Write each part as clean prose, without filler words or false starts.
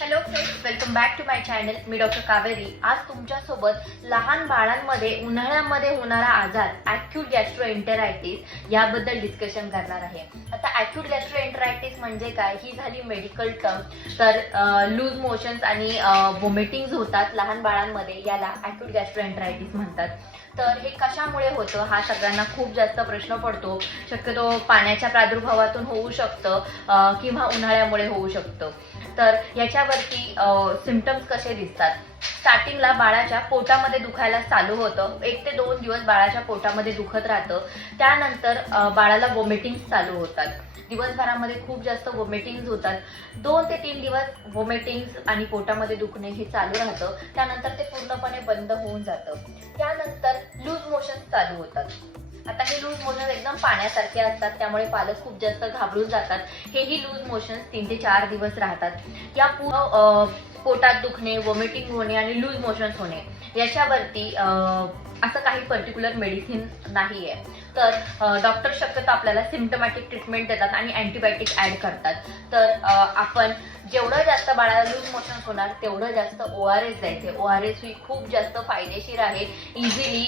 Hello friends, welcome back to my channel. मी doctor Kaveri. आज तुमच्यासोबत लहान बाळांमध्ये उन्हाळ्यामध्ये होणारा आजार ॲक्यूट गॅस्ट्रोएंटेरायटिस याबद्दल डिस्कशन करणार आहे. आता ॲक्यूट गॅस्ट्रोएंटेरायटिस म्हणजे काय, ही झाली मेडिकल टर्म. तर लूज मोशन्स आणि वॉमिटिंग्स होतात लहान बाळांमध्ये, याला ॲक्यूट गॅस्ट्रोएंटेरायटिस म्हणतात. तर हे कशामुळे होतं हा सगळ्यांना खूप जास्त प्रश्न पडतो. शक्यतो पाण्याच्या प्रादुर्भावातून होऊ शकतं किंवा उन्हाळ्यामुळे होऊ शकतं. तर याच्यावरती सिम्पटम्स कसे दिसतात. स्टार्टिंगला बाळाच्या पोटामध्ये दुखायला चालू होतं. 1 ते 2 दिवस बाळाच्या पोटामध्ये दुखत राहतं. त्यानंतर बाळाला वॉमिटिंग्स चालू होतात. दिवसभरामध्ये खूप जास्त वॉमिटिंग्स होतात. 2 ते 3 दिवस वॉमिटिंग्स आणि पोटामध्ये दुखणे हे चालू राहतं. त्यानंतर ते पूर्णपणे बंद होऊन जातं. त्यानंतर लूज मोशन्स चालू होतात. आता हे लूज मोशन्स एकदम पाण्यासारखे असतात, त्यामुळे पालक खूप जास्त घाबरून जातात. हेही लूज मोशन्स 3 ते 4 दिवस राहतात. या पूर्ण पोटात दुखणे, वॉमिटिंग होणे आणि लूज मोशन्स होणे याच्यावरती असं काही पर्टिक्युलर मेडिसिन नाही आहे. तर डॉक्टर शक्यतो आपल्याला सिम्पटमॅटिक ट्रीटमेंट देतात आणि अँटीबायोटिक ॲड करतात. तर आपण जेवढं जास्त बाळाला लूज मोशन्स होणार तेवढं जास्त ORS द्यायचे. ORS ही खूप जास्त फायदेशीर आहे. इझिली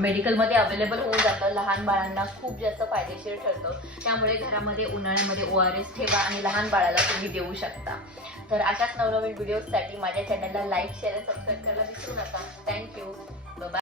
मेडिकलमध्ये अवेलेबल होऊन जातं. लहान बाळांना खूप जास्त फायदेशीर ठरतं. त्यामुळे घरामध्ये उन्हाळ्यामध्ये ORS ठेवा आणि लहान बाळाला तुम्ही देऊ शकता. तर अशाच नवनवीन व्हिडिओजसाठी माझ्या चॅनलला लाईक, शेअर आणि सबस्क्राईब करायला विसरू नका. थँक्यू.